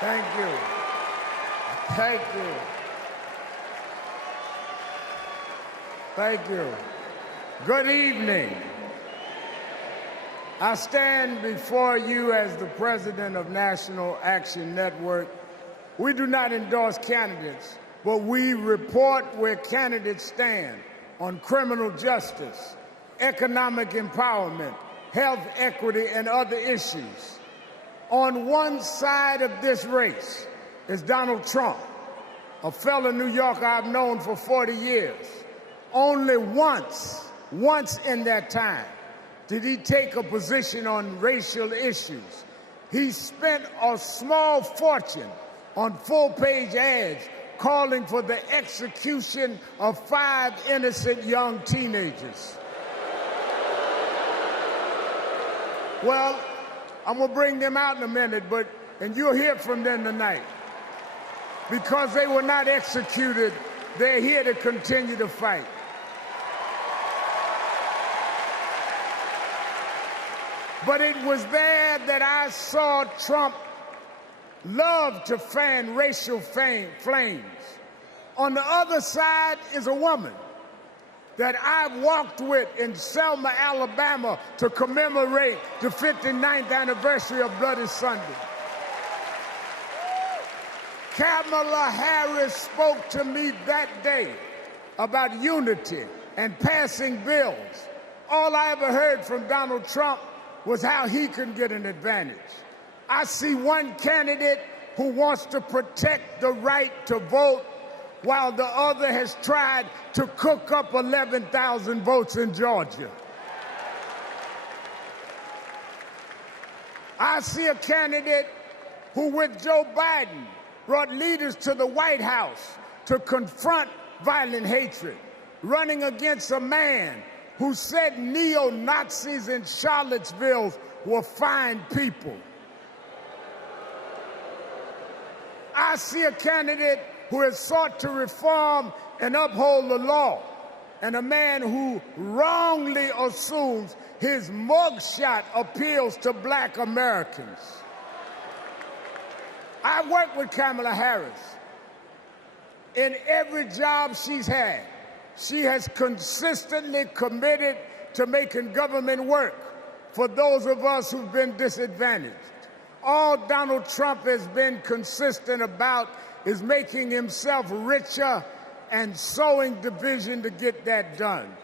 Thank you. Thank you. Thank you. Good evening. I stand before you as the president of National Action Network. We do not endorse candidates, but we report where candidates stand on criminal justice, economic empowerment, health equity, and other issues. On one side of this race is Donald Trump, a fellow New Yorker I've known for 40 years. Only once in that time, did he take a position on racial issues. He spent a small fortune on full-page ads calling for the execution of 5 innocent young teenagers. Well, I'm going to bring them out in a minute, and you'll hear from them tonight. Because they were not executed, they're here to continue to fight. But it was there that I saw Trump love to fan racial flames. On the other side is a woman that I've walked with in Selma, Alabama to commemorate the 59th anniversary of Bloody Sunday. Kamala Harris spoke to me that day about unity and passing bills. All I ever heard from Donald Trump was how he can get an advantage. I see one candidate who wants to protect the right to vote, while the other has tried to cook up 11,000 votes in Georgia. I see a candidate who, with Joe Biden, brought leaders to the White House to confront violent hatred, running against a man who said neo-Nazis in Charlottesville were fine people. I see a candidate who has sought to reform and uphold the law, and a man who wrongly assumes his mugshot appeals to black Americans. I worked with Kamala Harris. In every job she's had, she has consistently committed to making government work for those of us who've been disadvantaged. All Donald Trump has been consistent about is making himself richer and sowing division to get that done.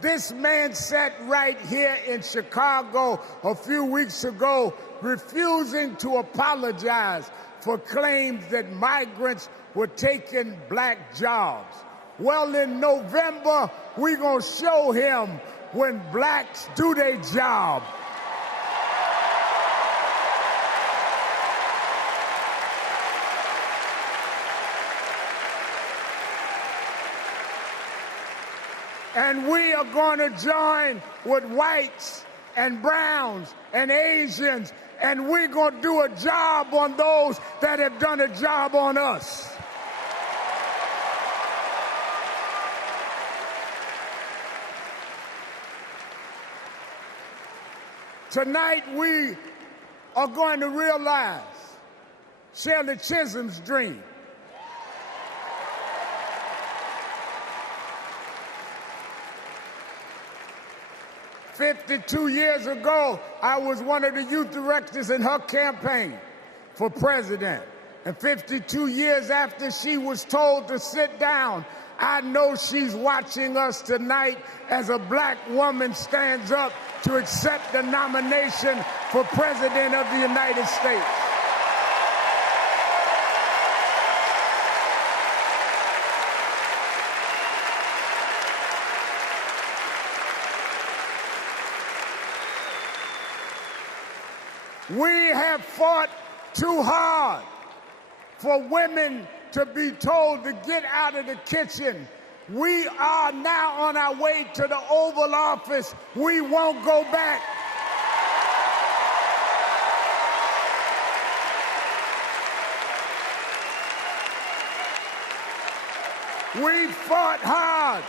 This man sat right here in Chicago a few weeks ago, refusing to apologize for claims that migrants were taking black jobs. Well, in November, we're going to show him when blacks do their job. And we are going to join with whites and browns and Asians, and we're going to do a job on those that have done a job on us. Tonight, we are going to realize Shirley Chisholm's dream. "52 years ago, I was one of the youth directors in her campaign for president. And 52 years after she was told to sit down, I know she's watching us tonight as a black woman stands up to accept the nomination for President of the United States. We have fought too hard for women to be told to get out of the kitchen. We are now on our way to the Oval Office. We won't go back. We fought hard.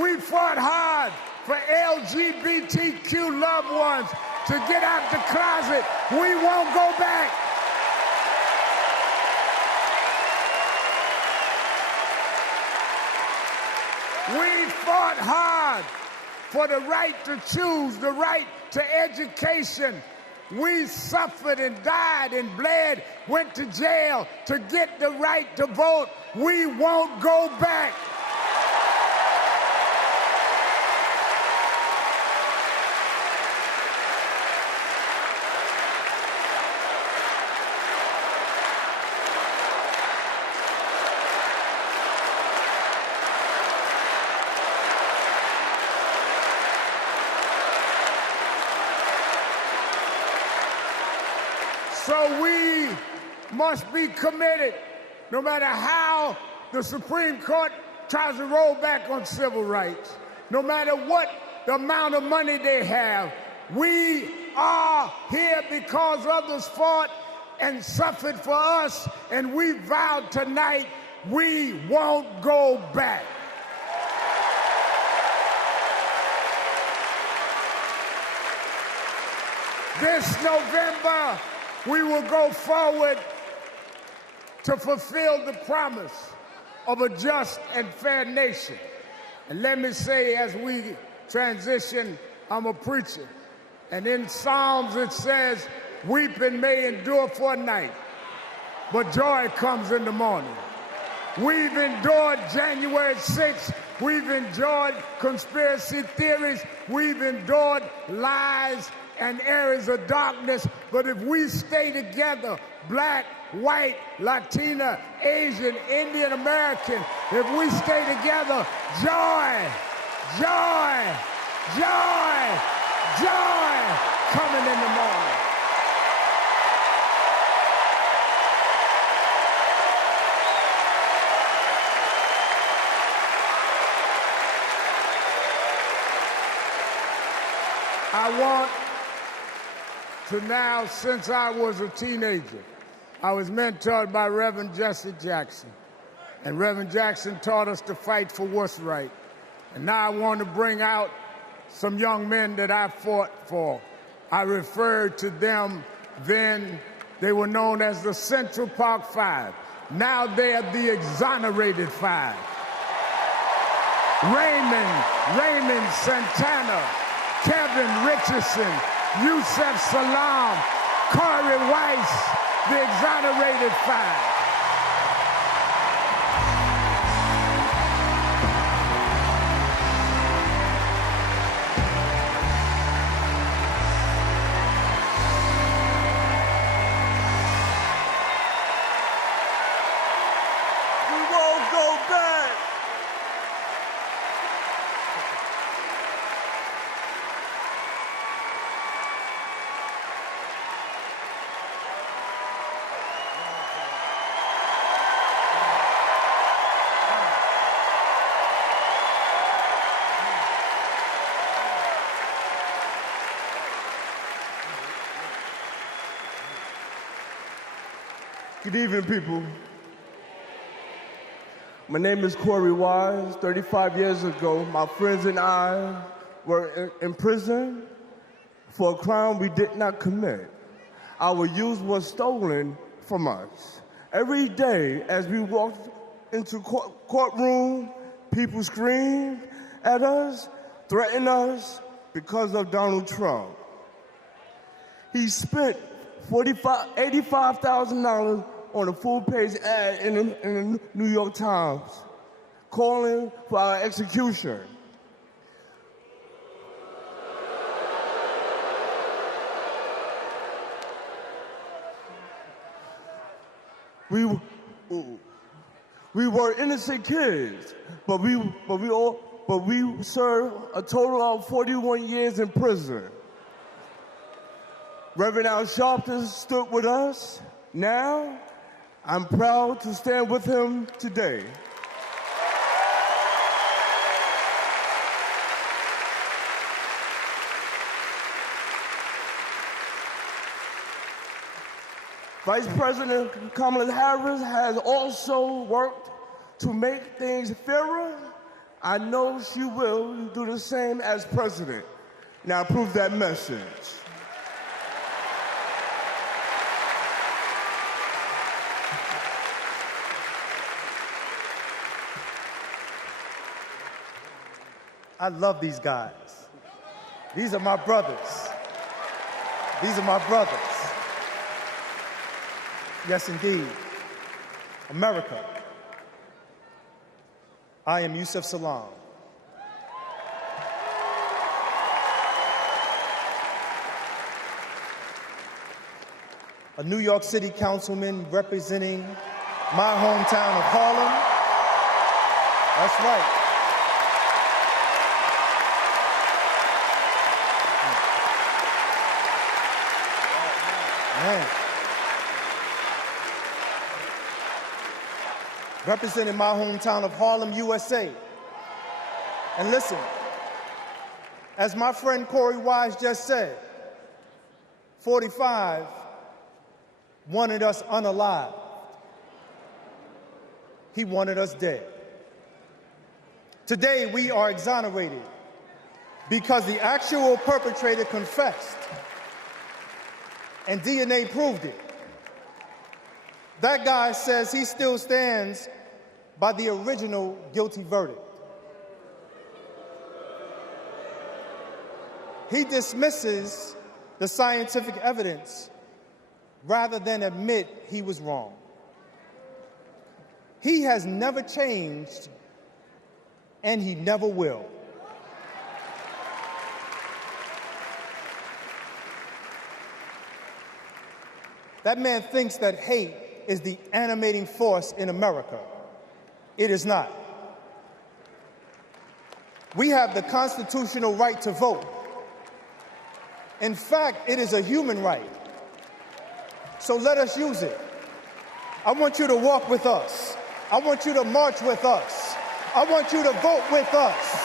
We fought hard for LGBTQ loved ones to get out the closet. We won't go back. fought hard for the right to choose, the right to education. We suffered and died and bled, went to jail to get the right to vote. We won't go back. So we must be committed, no matter how the Supreme Court tries to roll back on civil rights, no matter what the amount of money they have. We are here because others fought and suffered for us, and we vowed tonight we won't go back. This November, we will go forward to fulfill the promise of a just and fair nation. And let me say, as we transition, I'm a preacher. And in Psalms it says, weeping may endure for a night, but joy comes in the morning. We've endured January 6th. We've endured conspiracy theories. We've endured lies and areas of darkness. But if we stay together, black, white, Latina, Asian, Indian American, if we stay together, joy, joy, joy, joy coming in the morning. I want to now, since I was a teenager, I was mentored by Reverend Jesse Jackson. And Reverend Jackson taught us to fight for what's right. And now I want to bring out some young men that I fought for. I referred to them then. They were known as the Central Park Five. Now they are the Exonerated Five. Raymond Santana, Kevin Richardson, Yusef Salaam, Corey Weiss, the Exonerated Five. We won't go back. Good evening, people. My name is Corey Wise. 35 years ago, my friends and I were in prison for a crime we did not commit. Our youth was stolen from us. Every day as we walked into courtroom, people screamed at us, threatened us because of Donald Trump. He spent $85,000 on a full-page ad in the New York Times, calling for our execution. We were innocent kids, but we served a total of 41 years in prison. Reverend Al Sharpton stood with us. Now, I'm proud to stand with him today. Vice President Kamala Harris has also worked to make things fairer. I know she will do the same as president. Now prove that message. I love these guys. These are my brothers. These are my brothers. Yes, indeed. America. I am Yusef Salaam. A New York City councilman representing my hometown of Harlem. That's right. Man. Representing my hometown of Harlem, USA. And listen, as my friend Corey Wise just said, 45 wanted us unalive. He wanted us dead. Today, we are exonerated because the actual perpetrator confessed, and DNA proved it. That guy says he still stands by the original guilty verdict. He dismisses the scientific evidence rather than admit he was wrong. He has never changed, and he never will. That man thinks that hate is the animating force in America. It is not. We have the constitutional right to vote. In fact, it is a human right. So let us use it. I want you to walk with us. I want you to march with us. I want you to vote with us.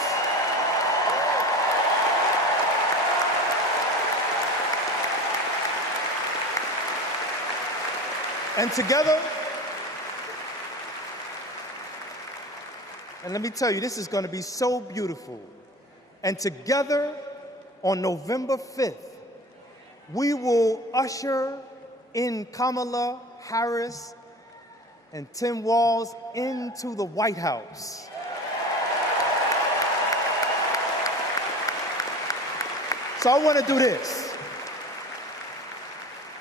And together, and let me tell you, this is going to be so beautiful. And together, on November 5th, we will usher in Kamala Harris and Tim Walz into the White House. So I want to do this.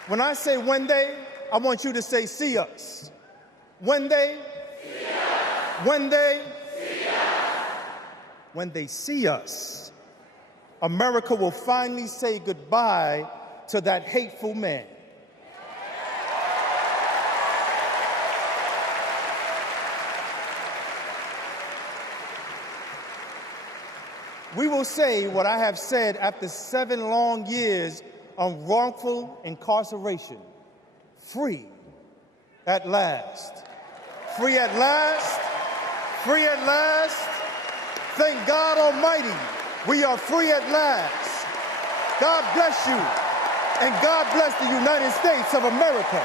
When I say one day, I want you to say, see us. When they see us. When they see us. When they see us, America will finally say goodbye to that hateful man. We will say what I have said after 7 long years of wrongful incarceration. Free at last. Free at last. Free at last. Thank God Almighty, we are free at last. God bless you, and God bless the United States of America.